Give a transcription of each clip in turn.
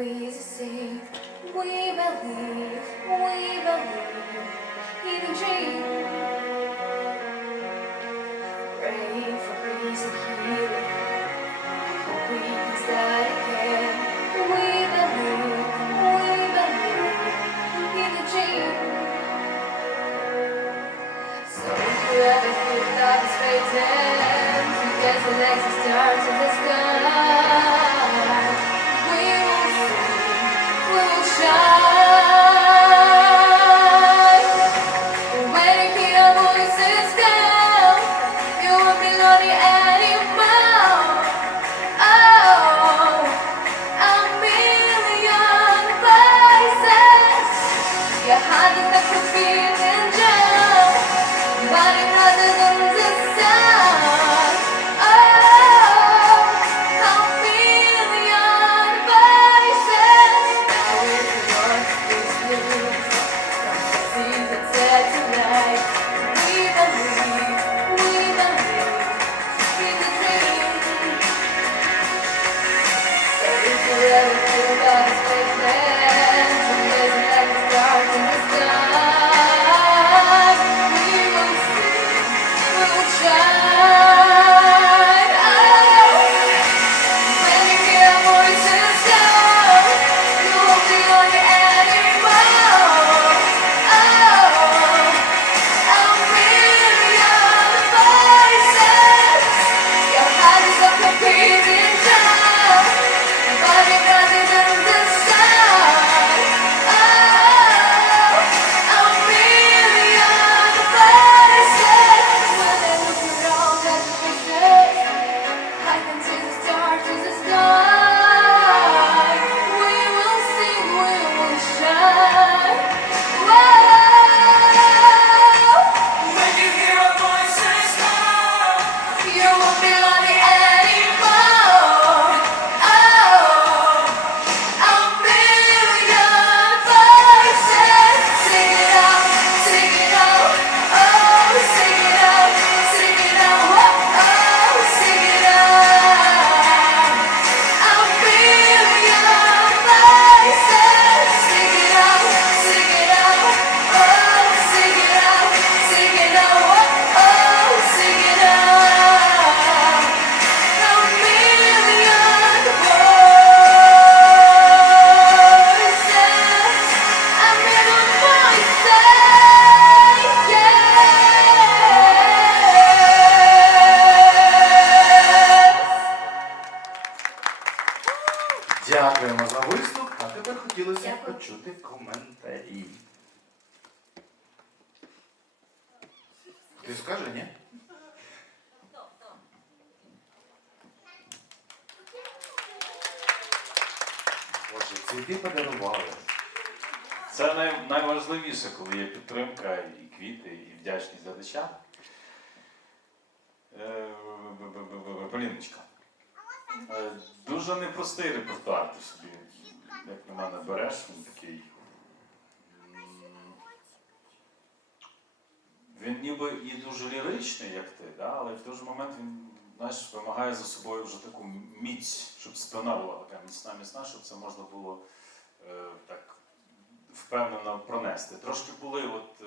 is sing. We believe, we believe in a dream. Praying for peace and healing. We can start again. We believe, we believe in a dream. So if you ever feel love is fading, there's a next Дякуємо за виступ, а тепер хотілося б почути коментарі. Ти скажи, ні? Отже, цвіти подарували. Це най, найважливіше, коли є підтримка і квіти, і вдячність глядачам. Е, б- б- Поліночка. Е, Дуже непростий репертуар ти собі, як на мене, береш, він такий. Він ніби і дуже ліричний, як ти, да? але в той же момент він знаєш, вимагає за собою вже таку міць, щоб спина була така міцна, міцна, щоб це можна було е, так впевнено пронести. Трошки були, от е,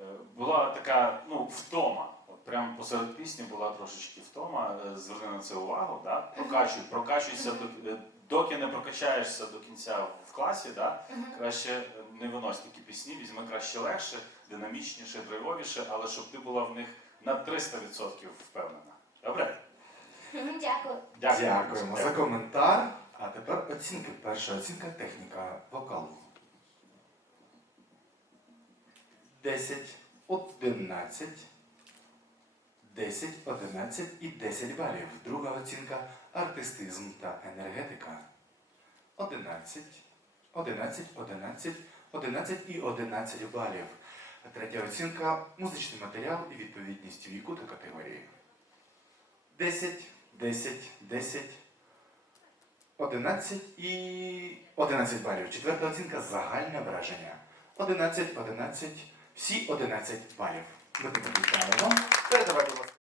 е, була така ну, втома. Прямо посеред пісні була трошечки втома. Е, Зверни на це увагу. Да? Прокачуй, прокачуйся до, е, доки не прокачаєшся до кінця в класі, да? краще не винось такі пісні, візьми краще легше, динамічніше, драйвовіше, але щоб ти була в них на 300% впевнена. Добре? Дякую. Дякуємо за коментар. А тепер оцінки. Перша оцінка техніка вокалу. 10, 11, 10, 11 і 10 балів. Друга оцінка артистизм та енергетика. 11, 11, 11, 11 і 11 балів. Третя оцінка музичний матеріал і відповідність віку та категорії. 10, 10, 10, 11 і 11 балів. Четверта оцінка загальне враження. 11, 11, всі 11 балів. Ми тебе вітаємо. Передавай, будь ласка.